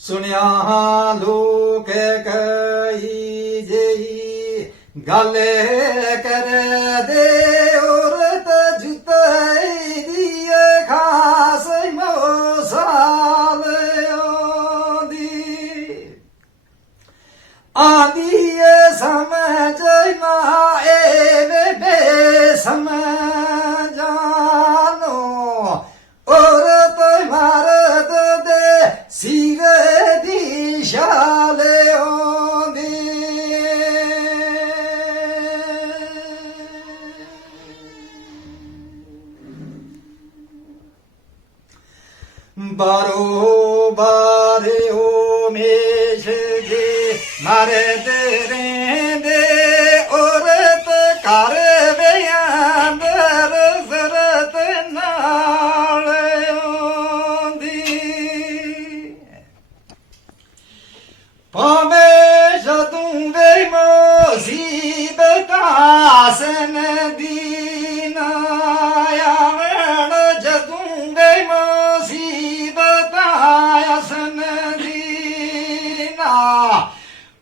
ਸੁਣਿਆ ਲੋਕ ਕਈ ਜਈ ਗੱਲ ਕਰ ਦੇ ਔਰਤ ਜੁੱਤੇ ਦੀ ਖਾਸ ਮੋਸਾਲ ਆਦੀ ਸਮਝ ਨਾ ਏ ਬੇ ਸਮਝਾਨੋ ਔਰਤ ਮਰਦ ਦੇ ਸਿਰ ਦੀ ਸ਼ਾਲ ਆਉਂਦੀ ਬਾਰੋ ਬਾਰਿਓ ਮੇਸ਼ ਦੇ ਮਰਦ ਰਹਿੰਦੇ ਔਰਤ ਘਰ ਵਿਆਂਦਰ ਜ਼ਰਤ ਨਾਲ ਆਉਂਦੀ ਭਾਵੇਂ ਜਦੋਂ ਵੇ ਮੁਸੀਬਤਾਂ ਸਨ ਦੀ ਨਾ ਆਵਣ ਜਦੋਂ ਵੇ ਮੁਸੀਬਤਾਂ ਸਨ ਦੀ ਨਾ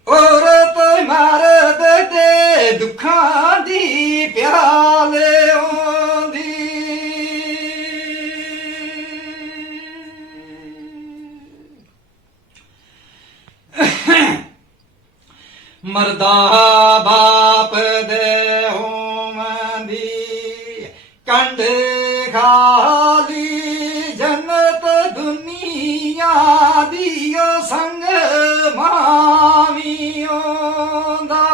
ਔਰਤ ਮਰਦ ਦੇ ਦੁੱਖਾਂ ਦੀ ਪਿਆਲ ਆਉਂਦੀ ਮਰਦਾ ਬਾਪ ਦੇ ਹੋਮਦੀ ਕੰਡ ਖਾਲੀ ਜੰਨਤ ਦੁਨੀਆ ਦੀ ਸੰਗ ਮਾਵੀਆਂ ਦਾ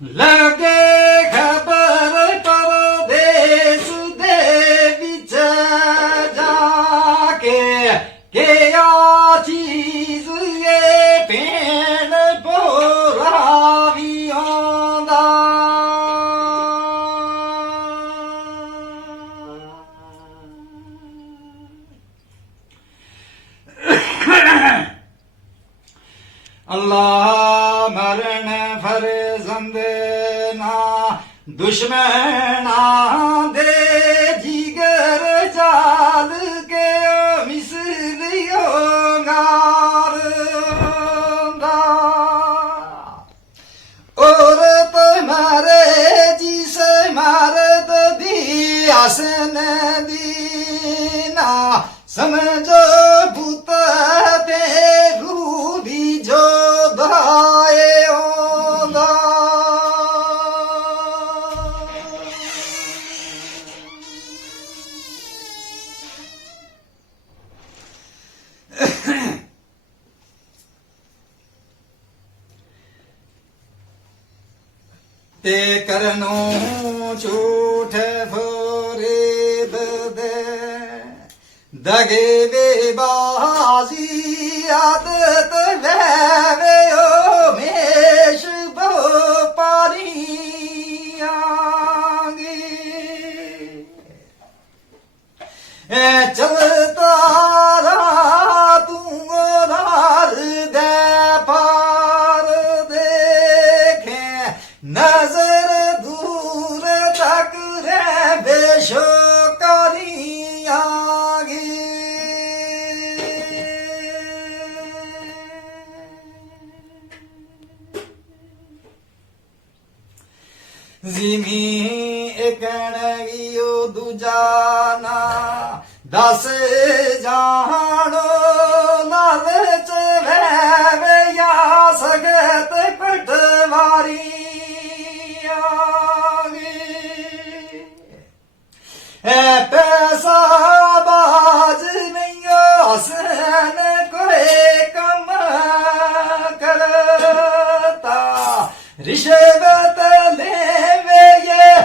ਲਗੇ ਖਬਰ ਪਰਦੇਸ ਦੇ ਵਿੱਚ ਜਾ ਕੇ ਆ ਚੀਜ਼ ਇਹ ਭੈਣ ਪੋਰਾਵੀਆਂ ਦਾ ਅੱਲਾ ਮਰਨ ਫਰਜ਼ੰਦ ਨਾ ਦੁਸ਼ਮਨਾਂ ਦੇ ਜਿਗਰ ਜਾਲ ਕੇ ਮਿਸਲਿਓ ਗਾਰ ਦਾ ਔਰਤ ਮਾਰੇ ਜਿਸ ਮਰਦ ਦੀ ਹਸਨ ਦੀ ਨਾ ਸਮਝੋ ਪੁੱਤ ਤੇ ਰੂਹ ਦੀ ਜੋਦਾਏ ਆਉਂਦਾ ਤੇ ਕਰਨੋਂ ਝੂਠ ਫਰੇਬ ਦੇ ਦਗੇ ਵੇ ਬਾਜ਼ੀ ਆਦਤ ਵੇ ਓ ਮੇਸ਼ ਬੋ ਪਾਰੀਆਂਗੀ ਐ ਚਲਤਾ ਰਾ ਤੂੰ ਰਾਰ ਦੇ ਪਾਰ ਦੇਖੇ ਨਜ਼ਰ ਦੂਰ ਤੱਕ ਰਹਿ ਬੇਸ਼ੁਕਰੀਆਂਗੀ ਜ਼ਿਮੀ ਇਕਣਗੀਓ ਦੂਜਾ ਨਾ ਦਸ ਜਾਣੋ ਲਾਲਚ ਵੇ ਯਾ ਸਗਤ ਪਟਵਾਰੀ ਐ ਪੈਸਾ ਬਾਜ ਨਹੀਂ ਹਸਨ ਕੋਈ ਕੰਮ ਕਰਤਾ ਰਿਸ਼ਵਤ ਲੈਵੇ ਇਹ